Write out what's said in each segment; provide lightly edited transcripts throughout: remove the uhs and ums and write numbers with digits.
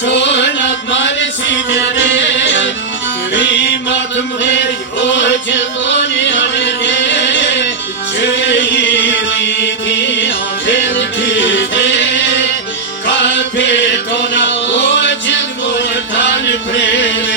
çonat malësitere, rimat mdheri o gjithoni arëne, që i rriti afer kyte, ka petona o gjithmon tanë prere.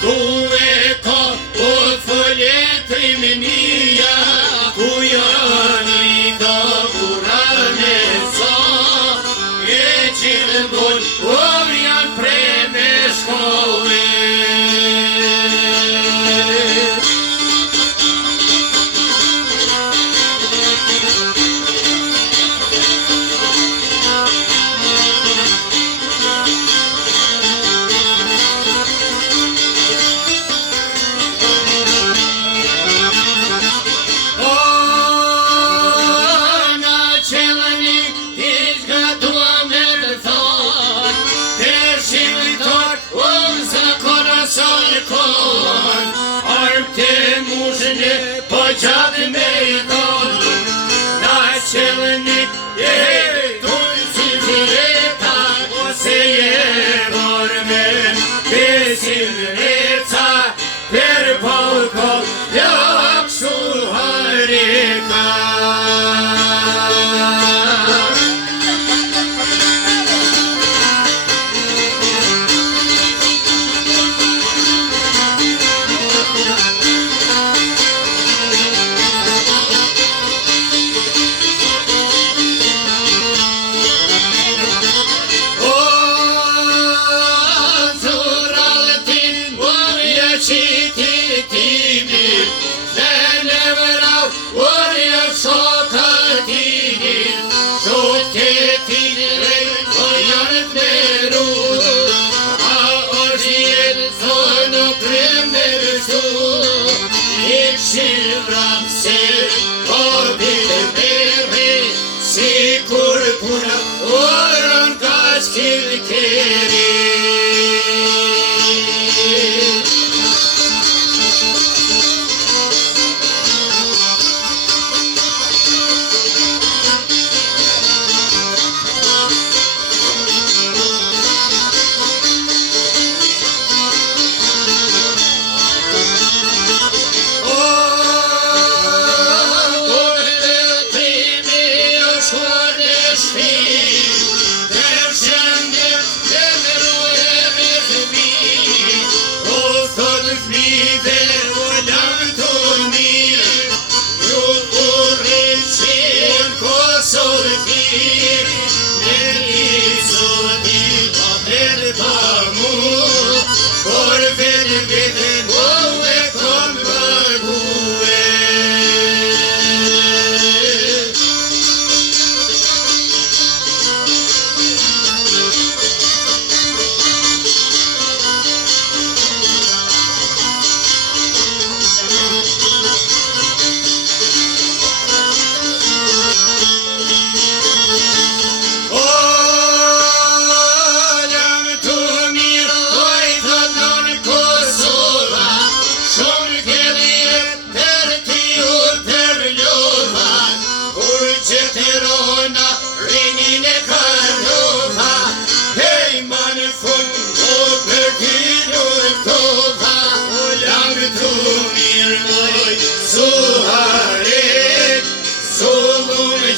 Tu e ka o foljetri menia, tu janë I ka burane sa, e qilë bon, o janë pre me shkolle. Po gjatë me I donë, na qëllënit e tunë si zireta, ose je vorme, besin reca, per polko, jaksu harika.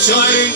Join